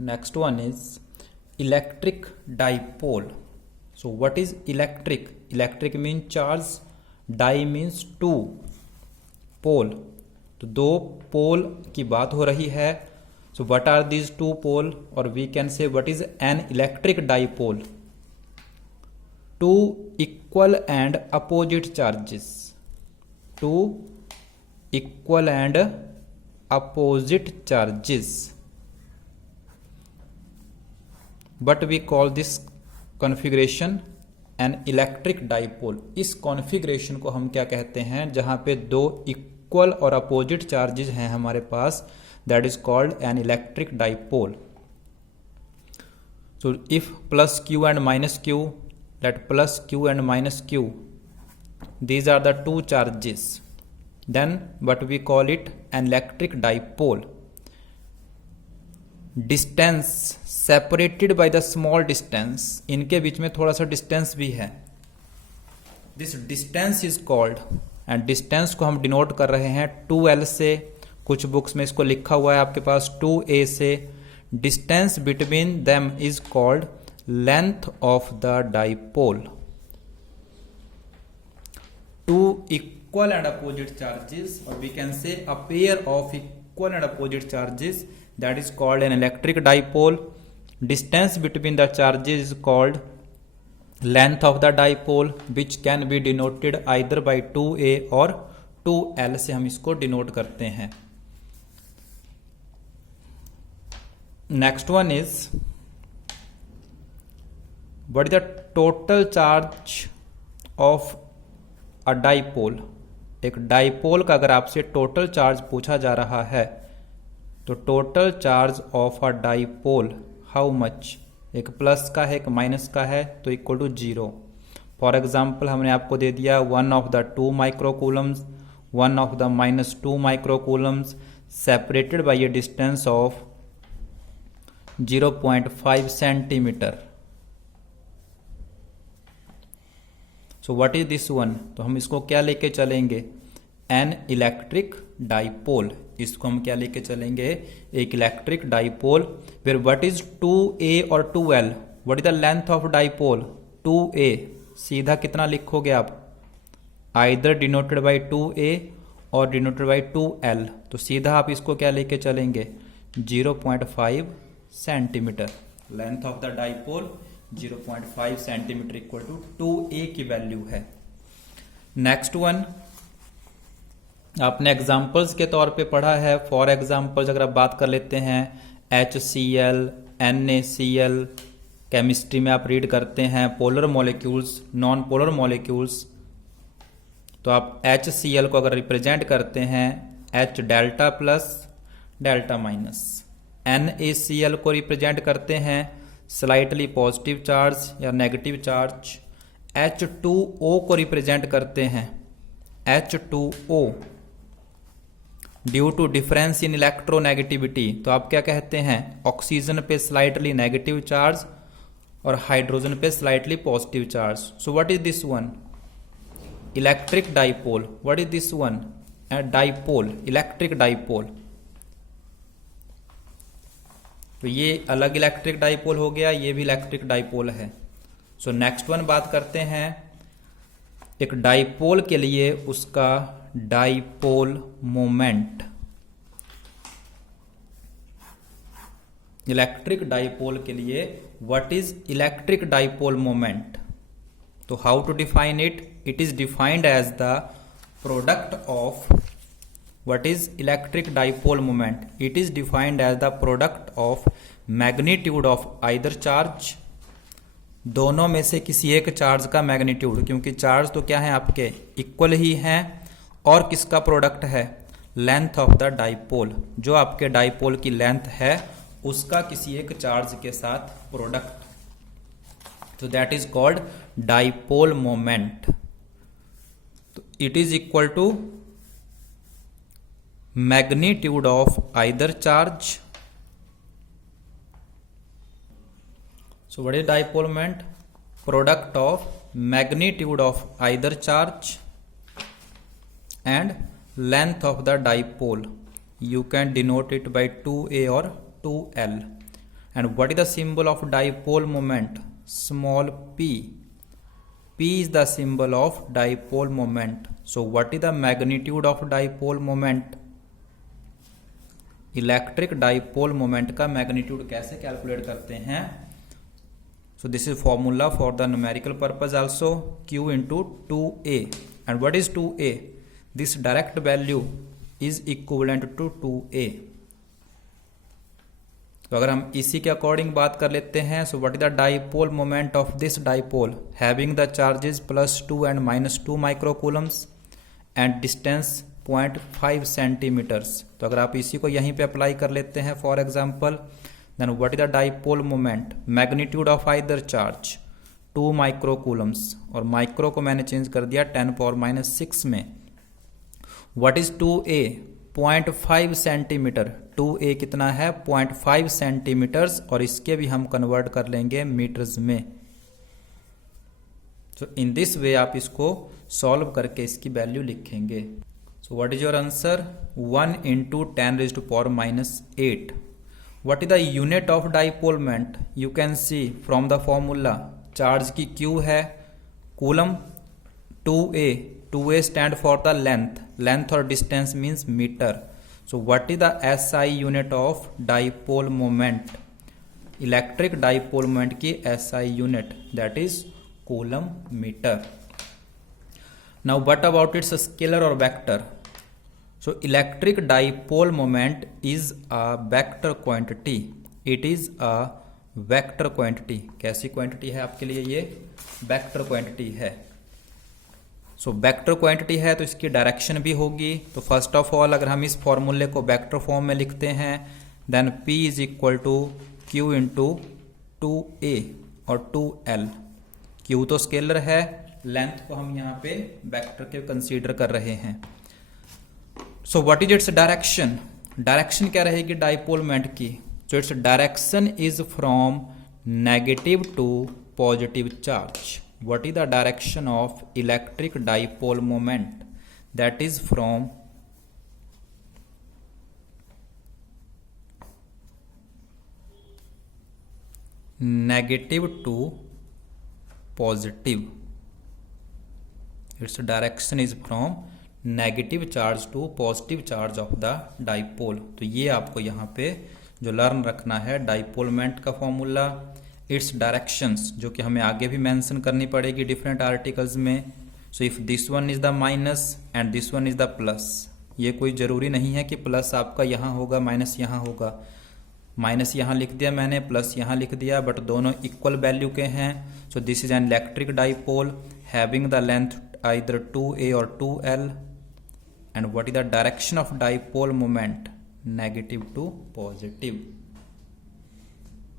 Next one is electric dipole. So what is electric? Electric means charge, di means two, pole. तो दो पोल की बात हो रही है. So what are these two pole? Or we can say what is an electric dipole? Two equal and opposite charges. Two equal and opposite charges. But we call this configuration an electric dipole. इस configuration को हम क्या कहते हैं? जहां पे दो equal और अपोजिट चार्जेस हैं हमारे पास, that is called an electric dipole. So if plus q and minus q, that plus q and minus q, these are the two charges, then what we call it an electric dipole. Distance separated by the small distance, इनके बीच में थोड़ा सा distance भी है. This distance is called, and distance को हम denote कर रहे हैं 2l से. कुछ बुक्स में इसको लिखा हुआ है आपके पास 2a से. Distance between them is called length of the dipole. Two equal and opposite charges, और we can say a pair of equal and opposite charges, that is called an electric dipole. Distance between the charges is called length of the dipole, which can be denoted either by 2a or 2l से हम इसको denote करते हैं. Next one is what is the total charge of a dipole. एक dipole का अगर आपसे total charge पूछा जा रहा है तो total charge of a dipole how much. एक प्लस का है एक माइनस का है तो इक्वल टू 0. फॉर एग्जाम्पल हमने आपको दे दिया 1 of the 2 microcoulombs, 1 of the -2 microcoulombs, separated by a distance of 0.5 centimetre. So what is this one? तो हम इसको क्या लेके चलेंगे? An electric dipole. इसको हम क्या लेके चलेंगे? एक इलेक्ट्रिक डाइपोल. फिर व्हाट इज 2a और 2l? What is the length of dipole? 2a. सीधा कितना लिखोगे आप? आइदर डिनोटेड बाय 2a और डिनोटेड बाय 2l. तो सीधा आप इसको क्या लेके चलेंगे? 0.5 centimetre. Length of the dipole 0.5 centimetre equal to 2a की वैल्यू है. नेक्स्ट वन आपने एग्जाम्पल्स के तौर पे पढ़ा है. फॉर एग्जाम्पल्स अगर आप बात कर लेते हैं HCl, NaCl, केमिस्ट्री में आप रीड करते हैं polar molecules, non polar molecules. तो आप HCl को अगर रिप्रेजेंट करते हैं H delta plus delta minus. NaCl को रिप्रेजेंट करते हैं स्लाइटली पॉजिटिव चार्ज या नेगेटिव चार्ज. H2O को रिप्रेजेंट करते हैं H2O due to difference in electronegativity. तो आप क्या कहते हैं? ऑक्सीजन पे स्लाइटली नेगेटिव चार्ज और हाइड्रोजन पे slightly positive charge. So what is this one? Electric dipole. What is this one? Dipole, electric dipole. तो ये अलग इलेक्ट्रिक डाइपोल हो गया, ये भी इलेक्ट्रिक डाइपोल है. सो नेक्स्ट वन बात करते हैं एक डाइपोल के लिए उसका डाइपोल मोमेंट. इलेक्ट्रिक डाइपोल के लिए what is electric dipole moment? तो how to define it? It is defined as the product of what is electric dipole moment. It is defined as the product of magnitude of either charge. दोनों में से किसी एक charge का magnitude, क्योंकि charge तो क्या है आपके इक्वल ही हैं, और किसका प्रोडक्ट है? Length of the dipole. जो आपके डाइपोल की लेंथ है उसका किसी एक चार्ज के साथ प्रोडक्ट. तो that is called dipole moment. तो it is equal to magnitude of either charge. So what is dipole moment? Product of magnitude of either charge and length of the dipole. You can denote it by 2a or 2l. And what is the symbol of dipole moment? Small p. P is the symbol of dipole moment. So what is the magnitude of dipole moment? Electric dipole moment का magnitude कैसे calculate करते हैं? So this is formula for the numerical purpose also, Q into 2A. And what is 2A? This direct value is equivalent to 2A. तो अगर हम इसी के according बात कर लेते हैं, so what is the dipole moment of this dipole having the charges +2 and -2 microcoulombs and distance 0.5 centimetres. तो अगर आप इसी को यहीं पे अप्लाई कर लेते हैं for example, then what is the dipole moment, magnitude of either charge 2 microcoulombs, और माइक्रो को मैंने चेंज कर दिया 10⁻⁶ में. What is 2A? 0.5 centimetre. 2A कितना है? 0.5 सेंटीमीटर्स, और इसके भी हम कन्वर्ट कर लेंगे मीटर्स में. सो इन दिस वे आप इसको सॉल्व करके इसकी वैल्यू लिखेंगे. So what is your answer? 1 × 10⁻⁸. What is the unit of dipole moment? You can see from the formula, charge की Q है, coulomb 2A stand for the length or distance means meter. So what is the SI unit of dipole moment? Electric dipole moment की SI unit, that is coulomb meter. Now what about its scalar or vector? So electric dipole moment is a vector quantity. It is a vector quantity. कैसी quantity है आपके लिए? ये vector quantity है. So vector quantity है तो इसकी direction भी होगी. तो फर्स्ट ऑफ ऑल अगर हम इस फॉर्मूले को वेक्टर फॉर्म में लिखते हैं, then P is equal to Q × 2A और 2L. Q तो स्केलर है, लेंथ को हम यहाँ पे वेक्टर के कंसीडर कर रहे हैं. So what is its direction? Direction क्या रहेगी डाइपोल मोमेंट की? So its direction is from negative to positive charge. What is the direction of electric dipole moment? That is from negative to positive. Its direction is from negative charge to positive charge of the dipole. तो ये आपको यहाँ पे जो learn रखना है dipole moment का formula, it's directions, जो कि हमें आगे भी मेंशन करनी पड़ेगी डिफरेंट आर्टिकल्स में. So if this one is the minus and this one is the plus, ये कोई जरूरी नहीं है कि प्लस आपका यहाँ होगा माइनस यहाँ होगा. माइनस यहाँ लिख दिया मैंने, प्लस यहाँ लिख दिया, बट दोनों इक्वल वैल्यू के हैं. So this is an electric dipole having the length either 2A और 2L. And what is the direction of dipole moment? Negative to positive.